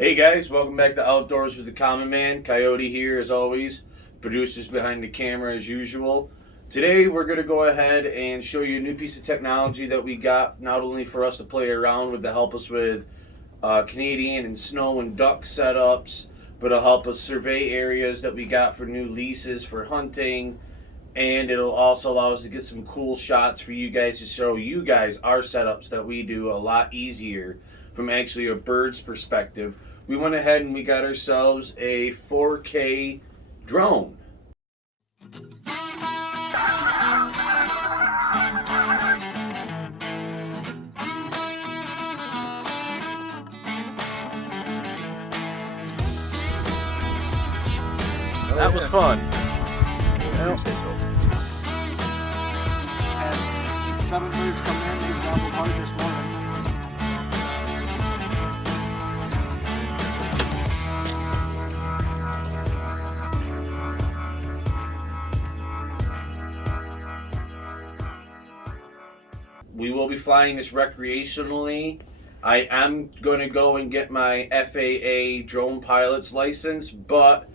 Hey guys, welcome back to Outdoors with the Common Man. Coyote here as always, producers behind the camera as usual. Today we're going to go ahead and show you a new piece of technology that we got, not only for us to play around with to help us with Canadian and snow and duck setups, but it'll help us survey areas that we got for new leases for hunting, and it'll also allow us to get some cool shots for you guys to show you guys our setups that we do a lot easier from actually a bird's perspective. We went ahead and we got ourselves a 4K drone. That was fun. And 7 birds come in, they've gobbled hard this morning. We will be flying this recreationally. I am going to go and get my FAA drone pilot's license, but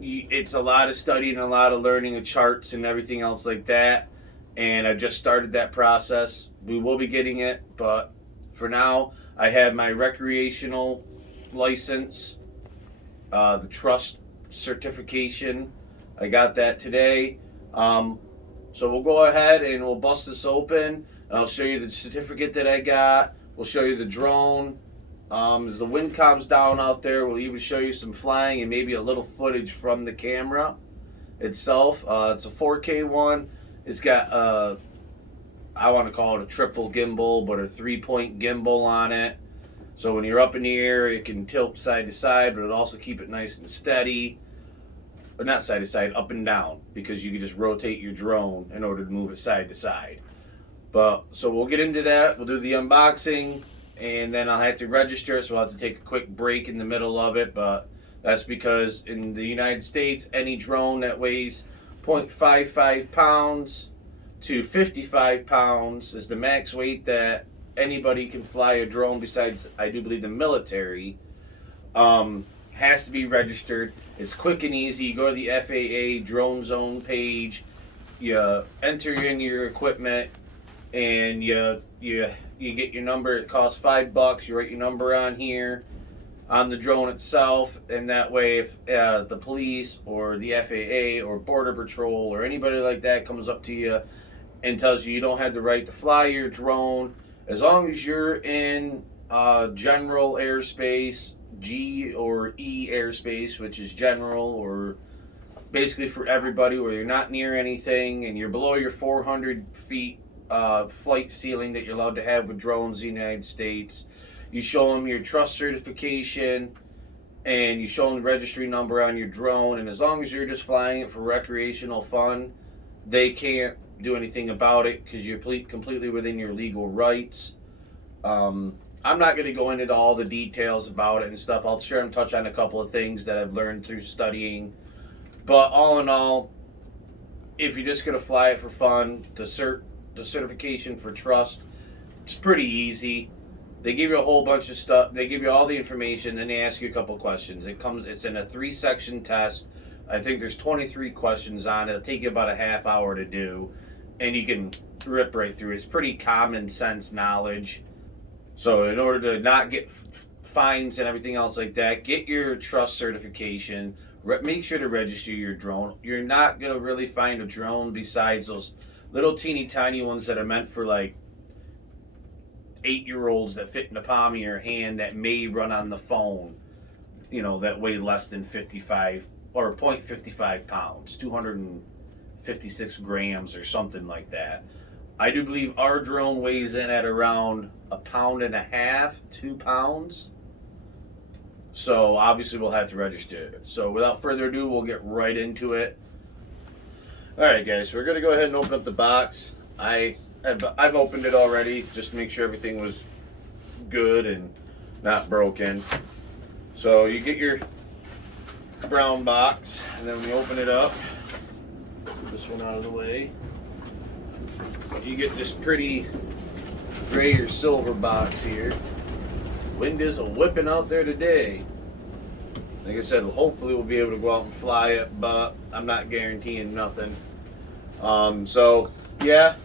it's a lot of studying, a lot of learning of charts and everything else like that. And I've just started that process. We will be getting it, but for now, I have my recreational license, the trust certification. I got that today. So we'll go ahead and we'll bust this open. And I'll show you the certificate that I got. We'll show you the drone. As the wind calms down out there, we'll even show you some flying and maybe a little footage from the camera itself. It's a 4K one. It's got, I want to call it a triple gimbal, but a 3-point gimbal on it. So when you're up in the air, it can tilt side to side, but it'll also keep it nice and steady. But not side to side, up and down, because you can just rotate your drone in order to move it side to side. But so we'll get into that. We'll do the unboxing, and then I'll have to register, so I'll have to take a quick break in the middle of it. But that's because in the United States, any drone that weighs 0.55 pounds to 55 pounds is the max weight that anybody can fly a drone besides, I do believe, the military. Has to be registered. It's quick and easy. You go to the FAA drone zone page, you enter in your equipment, and you get your number. It costs $5. You write your number on here on the drone itself, and that way if the police or the FAA or Border Patrol or anybody like that comes up to you and tells you don't have the right to fly your drone, as long as you're in general airspace, G or E airspace, which is general or basically for everybody, where you're not near anything and you're below your 400 feet flight ceiling that you're allowed to have with drones in the United States. You show them your trust certification and you show them the registry number on your drone, and as long as you're just flying it for recreational fun, they can't do anything about it because you're completely within your legal rights. I'm not going to go into all the details about it and stuff. I'll sure touch on a couple of things that I've learned through studying. But all in all, if you're just going to fly it for fun, the certification for trust, it's pretty easy. They give you a whole bunch of stuff. They give you all the information, then they ask you a couple questions. It's in a 3-section test. I think there's 23 questions on it. It'll take you about a half hour to do, and you can rip right through it. It's pretty common sense knowledge. So in order to not get fines and everything else like that, get your trust certification. Make sure to register your drone. You're not going to really find a drone besides those little teeny tiny ones that are meant for like 8-year-olds that fit in the palm of your hand that may run on the phone, that weigh less than 55 or 0.55 pounds, 256 grams or something like that. I do believe our drone weighs in at around 1.5 pounds, 2 pounds. So obviously we'll have to register it. So without further ado, we'll get right into it. All right, guys, so we're gonna go ahead and open up the box. I've opened it already just to make sure everything was good and not broken. So you get your brown box, and then when you open it up, put this one out of the way. You get this pretty gray or silver box here. Wind is a whipping out there today. Like I said, hopefully we'll be able to go out and fly it, but I'm not guaranteeing nothing. So, yeah.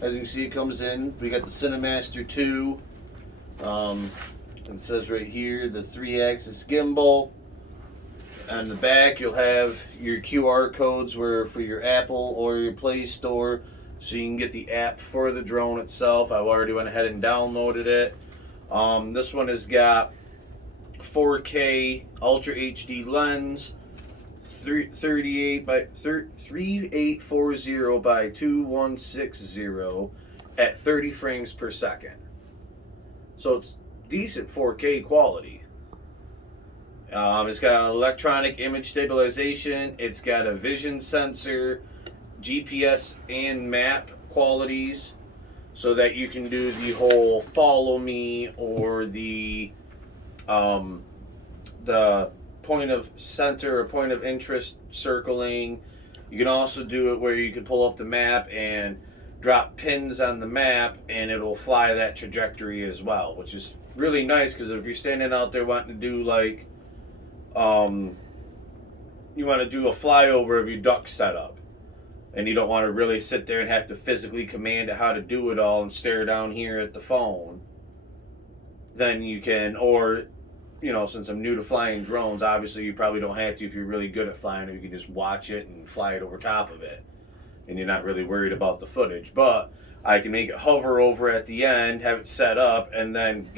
As you can see, it comes in. We got the Cinemaster 2. It says right here, the 3-axis gimbal. On the back, you'll have your QR codes for your Apple or your Play Store, so you can get the app for the drone itself. I've already went ahead and downloaded it. This one has got 4K Ultra HD lens, 3840 by 2160 at 30 frames per second. So it's decent 4K quality. It's got electronic image stabilization. It's got a vision sensor, GPS and map qualities, so that you can do the whole follow me or the point of center or point of interest circling. You can also do it where you can pull up the map and drop pins on the map, and it'll fly that trajectory as well, which is really nice because if you're standing out there wanting to do like you want to do a flyover of your duck setup, and you don't want to really sit there and have to physically command how to do it all and stare down here at the phone, then you can, or since I'm new to flying drones, obviously you probably don't have to if you're really good at flying them. You can just watch it and fly it over top of it, and you're not really worried about the footage. But I can make it hover over at the end, have it set up, and then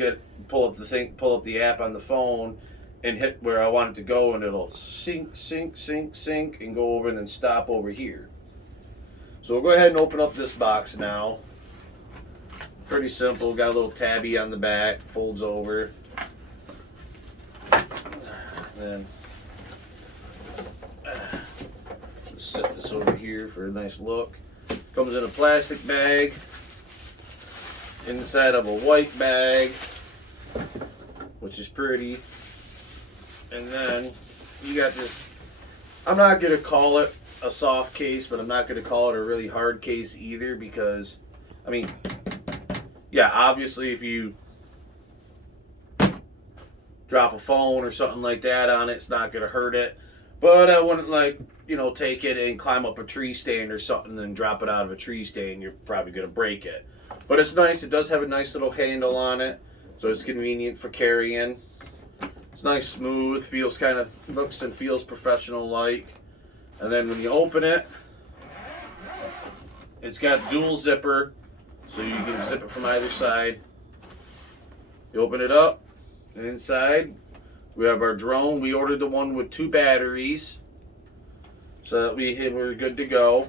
pull up the app on the phone and hit where I want it to go, and it'll sync, and go over and then stop over here. So we'll go ahead and open up this box now. Pretty simple. Got a little tabby on the back, folds over. Then set this over here for a nice look. Comes in a plastic bag inside of a white bag, which is pretty. And then you got this, I'm not going to call it a soft case, but I'm not going to call it a really hard case either, because, I mean, yeah, obviously if you drop a phone or something like that on it, it's not going to hurt it. But I wouldn't take it and climb up a tree stand or something and drop it out of a tree stand. You're probably going to break it. But it's nice. It does have a nice little handle on it, so it's convenient for carrying. It's nice, smooth, looks and feels professional-like. And then when you open it, it's got dual zipper, so you can zip it from either side. You open it up, and inside we have our drone. We ordered the one with 2 batteries, so that we're good to go.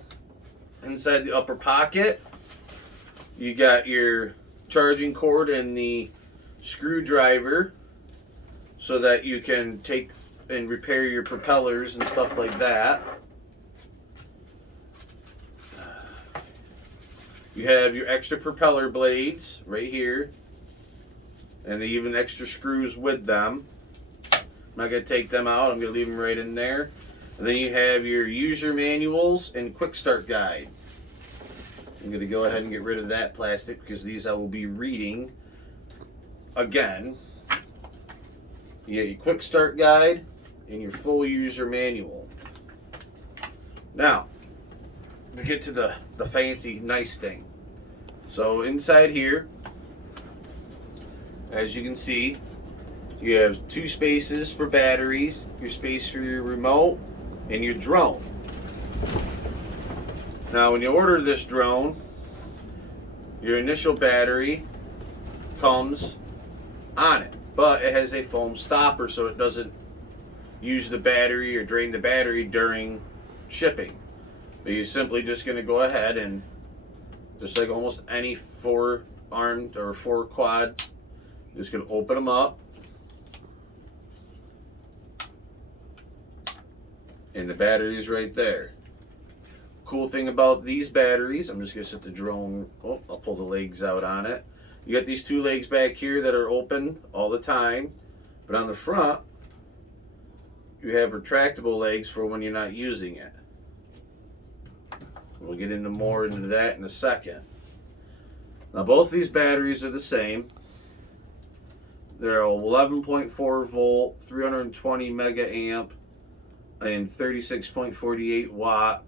Inside the upper pocket, you got your charging cord and the screwdriver, so that you can take and repair your propellers and stuff like that. You have your extra propeller blades right here, and even extra screws with them. I'm not going to take them out. I'm going to leave them right in there. And then you have your user manuals and quick start guide. I'm going to go ahead and get rid of that plastic because these I will be reading again. You get your quick start guide and your full user manual. Now, to get to the fancy, nice thing. So inside here, as you can see, you have 2 spaces for batteries, your space for your remote, and your drone. Now when you order this drone, your initial battery comes on it, but it has a foam stopper so it doesn't use the battery or drain the battery during shipping. But you're simply just going to go ahead and, just like almost any 4-armed or 4-quad, just going to open them up, and the battery is right there. Cool thing about these batteries, I'm just going to set the drone, I'll pull the legs out on it. You got these 2 legs back here that are open all the time, but on the front you have retractable legs for when you're not using it. We'll get into more into that in a second. Now both these batteries are the same. They're 11.4 volt, 320 mega amp, and 36.48 watt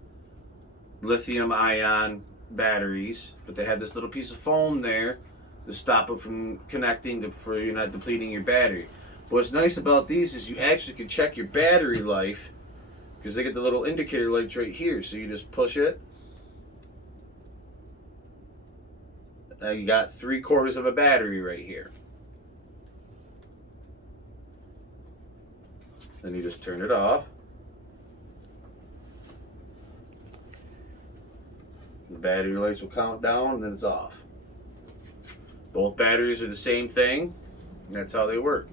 lithium ion batteries. But they have this little piece of foam there to stop it from connecting for you not depleting your battery. What's nice about these is you actually can check your battery life because they get the little indicator lights right here. So you just push it. Now you got 3/4 of a battery right here. Then you just turn it off. The battery lights will count down and then it's off. Both batteries are the same thing, and that's how they work.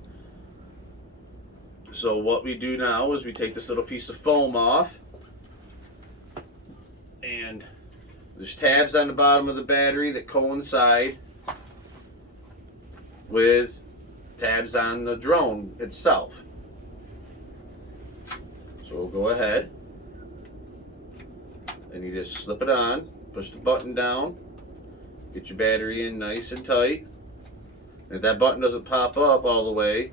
So what we do now is we take this little piece of foam off, and there's tabs on the bottom of the battery that coincide with tabs on the drone itself. So we'll go ahead and you just slip it on, push the button down, get your battery in nice and tight. And if that button doesn't pop up all the way,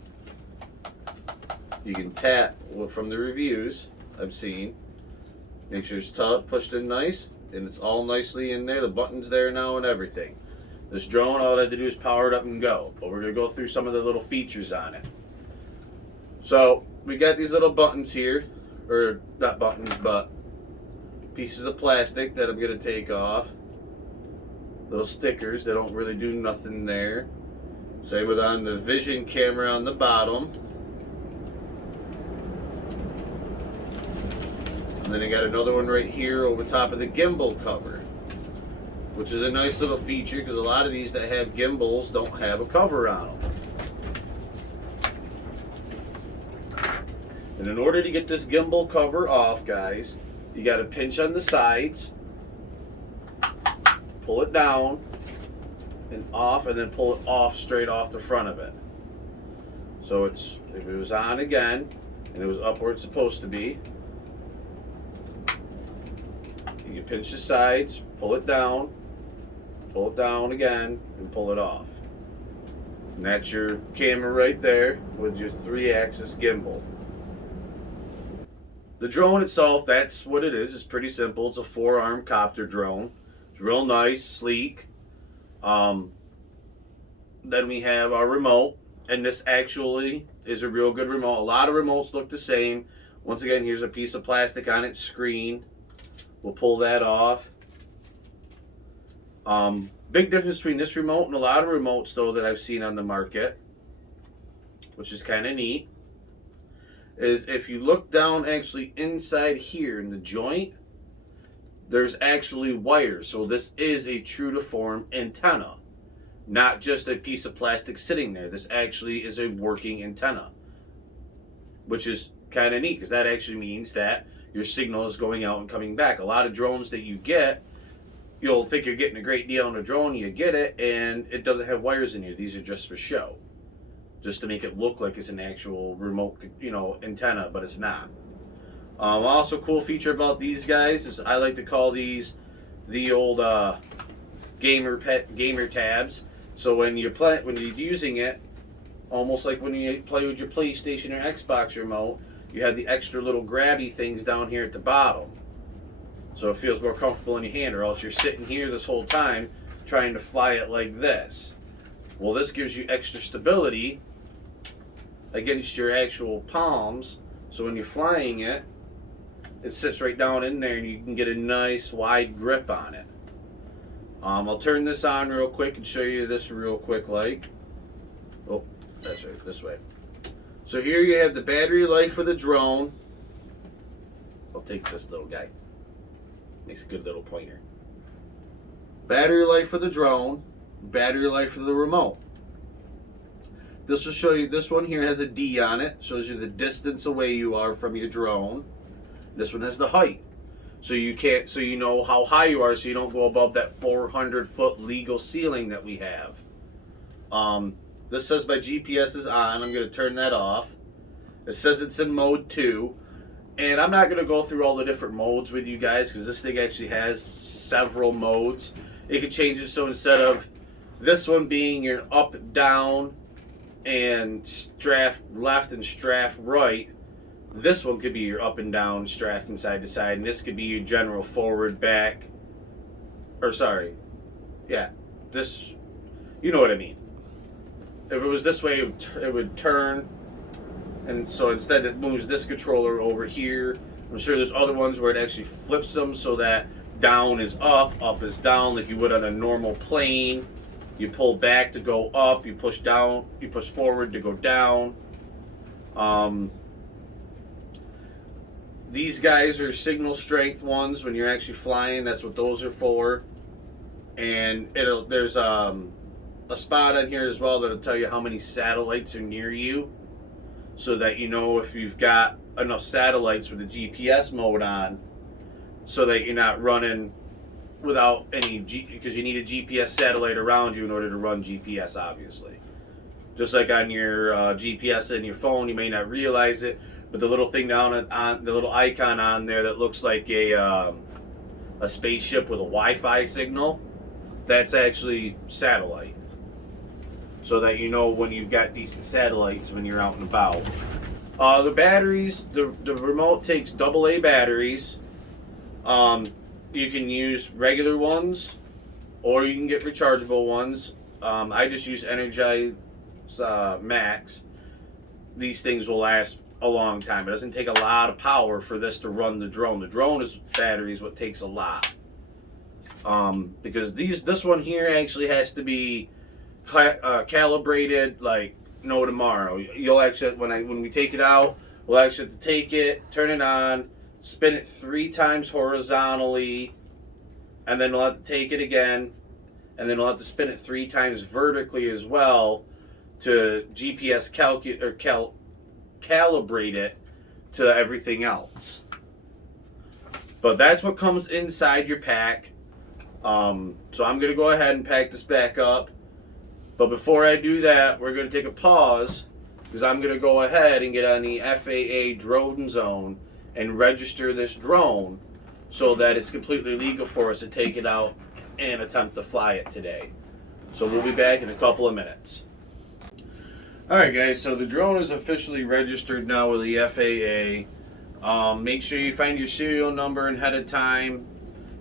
you can tap from the reviews I've seen. Make sure it's pushed in nice and it's all nicely in there. The button's there now and everything. This drone, all I had to do is power it up and go. But we're going to go through some of the little features on it. So we got these little buttons here, or not buttons, but pieces of plastic that I'm going to take off. Little stickers that don't really do nothing there. Same with on the vision camera on the bottom. And then I got another one right here over top of the gimbal cover, which is a nice little feature because a lot of these that have gimbals don't have a cover on them. And in order to get this gimbal cover off, guys, you got to pinch on the sides, pull it down and off, and then pull it off straight off the front of it. So if it was on again and it was up where it's supposed to be, you can pinch the sides, pull it down again, and pull it off. And that's your camera right there with your 3-axis gimbal. The drone itself, that's what it is. It's pretty simple. It's a 4-arm copter drone. It's real nice, sleek. Then we have our remote, and this actually is a real good remote. A lot of remotes look the same. Once again, here's a piece of plastic on its screen. We'll pull that off. Big difference between this remote and a lot of remotes, though, that I've seen on the market, which is kind of neat, is if you look down actually inside here in the joint, there's actually wires. So this is a true to form antenna, not just a piece of plastic sitting there. This actually is a working antenna, which is kind of neat because that actually means that your signal is going out and coming back. A lot of drones that you get, you'll think you're getting a great deal on a drone, you get it, and it doesn't have wires in here. These are just for show, just to make it look like it's an actual remote, antenna, but it's not. Also, cool feature about these guys is I like to call these the old gamer tabs. So when you're using it, almost like when you play with your PlayStation or Xbox remote, you have the extra little grabby things down here at the bottom. So it feels more comfortable in your hand, or else you're sitting here this whole time trying to fly it like this. Well, this gives you extra stability against your actual palms. So when you're flying it, it sits right down in there and you can get a nice wide grip on it. I'll turn this on real quick and show you this real quick like. Oh, that's right, this way. So here you have the battery life for the drone. I'll take this little guy. Makes a good little pointer. Battery life for the drone, battery life for the remote. This will show you, this one here has a D on it, shows you the distance away you are from your drone. This one has the height. So you know how high you are, so you don't go above that 400-foot legal ceiling that we have. This says my GPS is on. I'm going to turn that off. It says it's in mode 2. And I'm not going to go through all the different modes with you guys because this thing actually has several modes. It can change it so instead of this one being your up, down, and strafe left and strafe right. This one could be your up and down, strafe and side to side, and this could be your general forward, back, or sorry, yeah, this, you know what I mean. If it was this way, it would turn, and so instead it moves this controller over here. I'm sure there's other ones where it actually flips them so that down is up is down, like you would on a normal plane. You pull back to go up, you push down, you push forward to go down. These guys are signal strength ones when you're actually flying. That's what those are for. And there's a spot on here as well that'll tell you how many satellites are near you, so that you know if you've got enough satellites with the GPS mode on, so that you're not running without any because you need a GPS satellite around you in order to run GPS, obviously. Just like on your GPS in your phone, you may not realize it, but the little thing down on the little icon on there that looks like a spaceship with a Wi-Fi signal, that's actually satellite. So that you know when you've got decent satellites when you're out and about. The batteries, the remote takes AA batteries. You can use regular ones, or you can get rechargeable ones. I just use Energize Max. These things will last a long time. It doesn't take a lot of power for this to run the drone. The drone is batteries what takes a lot. Because this one here actually has to be calibrated like no tomorrow. You'll actually when we take it out, we'll actually have to take it, turn it on, spin it 3 times horizontally, and then we'll have to take it again, and then we'll have to spin it 3 times vertically as well to GPS calibrate it to everything else. But that's what comes inside your pack. So I'm going to go ahead and pack this back up. But before I do that, we're going to take a pause, because I'm going to go ahead and get on the FAA drone zone and register this drone so that it's completely legal for us to take it out and attempt to fly it today. So we'll be back in a couple of minutes. Alright guys, so the drone is officially registered now with the FAA. Make sure you find your serial number ahead of time.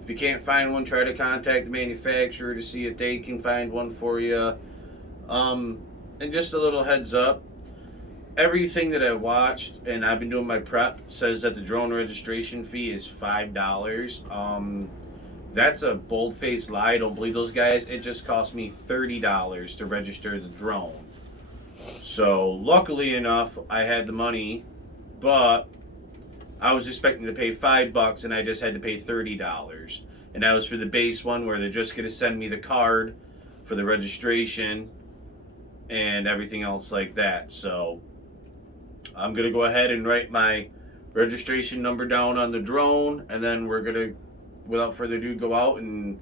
If you can't find one, try to contact the manufacturer to see if they can find one for you. And just a little heads up, everything that I watched and I've been doing my prep says that the drone registration fee is $5. That's a bold-faced lie. I don't believe those guys. It just cost me $30 to register the drone. So luckily enough, I had the money, but I was expecting to pay $5 and I just had to pay $30. And that was for the base one, where they're just going to send me the card for the registration and everything else like that. So I'm going to go ahead and write my registration number down on the drone, and then we're going to, without further ado, go out and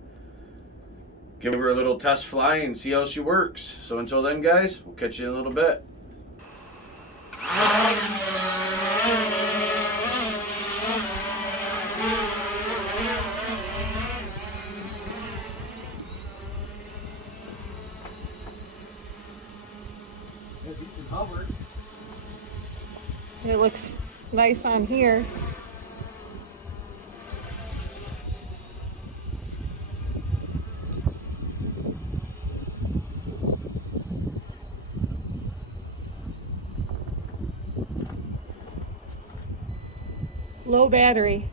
give her a little test fly and see how she works. So until then, guys, we'll catch you in a little bit. It looks nice on here. Low battery.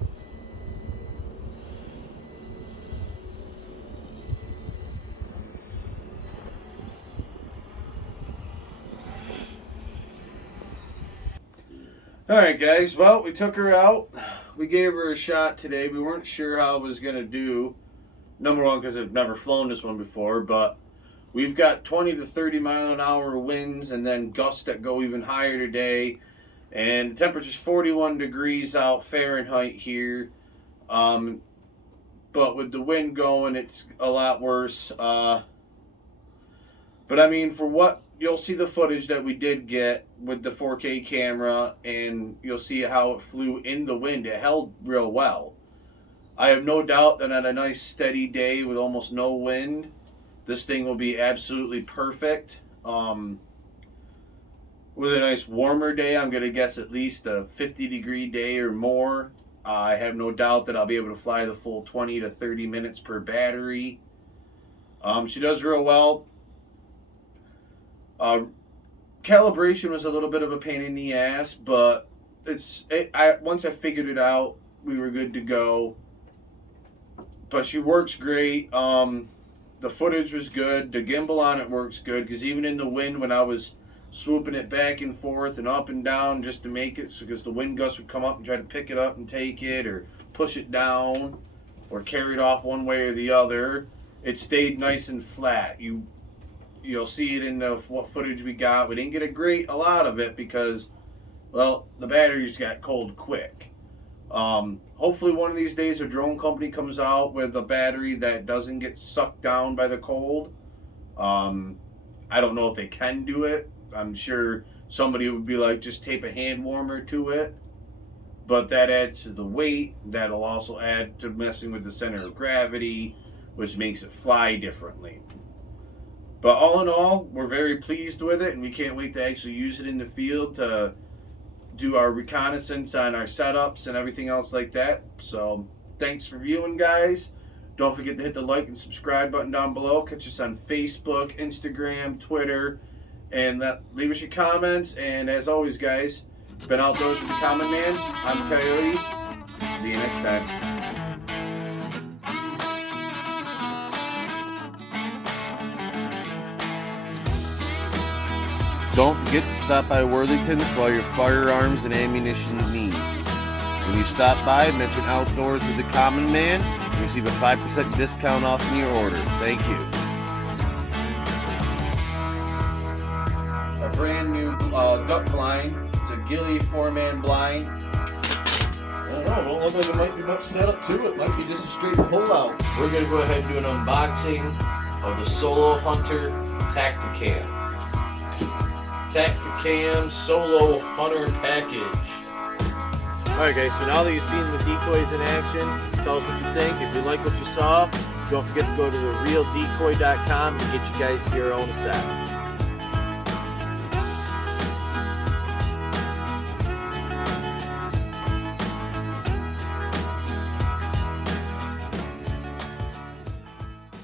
Alright guys, well, we took her out. We gave her a shot today. We weren't sure how it was going to do. Number one, because I've never flown this one before, but we've got 20 to 30 mile an hour winds and then gusts that go even higher today. And the temperature's 41 degrees out Fahrenheit here. But with the wind going, it's a lot worse. But I mean, for what, you'll see the footage that we did get with the 4K camera, and you'll see how it flew in the wind. It held real well. I have no doubt that on a nice steady day with almost no wind, this thing will be absolutely perfect. with a nice warmer day. I'm going to guess at least a 50-degree day or more. I have no doubt that I'll be able to fly the full 20 to 30 minutes per battery. She does real well. Calibration was a little bit of a pain in the ass, but once I figured it out, we were good to go. But she works great. The footage was good. The gimbal on it works good, because even in the wind, when I was swooping it back and forth and up and down just to make it, because the wind gusts would come up and try to pick it up and take it, or push it down, or carry it off one way or the other, it stayed nice and flat. You'll see it in what footage we got. We didn't get a lot of it because, well, the batteries got cold quick. Hopefully one of these days a drone company comes out with a battery that doesn't get sucked down by the cold. I don't know if they can do it. I'm sure somebody would be like, just tape a hand warmer to it. But that adds to the weight. That'll also add to messing with the center of gravity, which makes it fly differently. But all in all, we're very pleased with it, and we can't wait to actually use it in the field to do our reconnaissance on our setups and everything else like that. So thanks for viewing, guys. Don't forget to hit the like and subscribe button down below. Catch us on Facebook, Instagram, Twitter, and leave us your comments. And as always, guys, it's been Outdoors with the Common Man. I'm Coyote. See you next time. Don't forget to stop by Worthington's for all your firearms and ammunition needs. When you stop by, mention Outdoors with the Common Man and receive a 5% discount off in your order. Thank you. A brand new duck blind. It's a ghillie 4-man blind. I don't know. Don't look like there might be much setup to it. Might be just a straight pull-out. We're going to go ahead and do an unboxing of the Solo Hunter Tacticam. Tacticam Solo Hunter package. Alright guys, so now that you've seen the decoys in action, tell us what you think. If you like what you saw, don't forget to go to therealdecoy.com and get you guys your own set.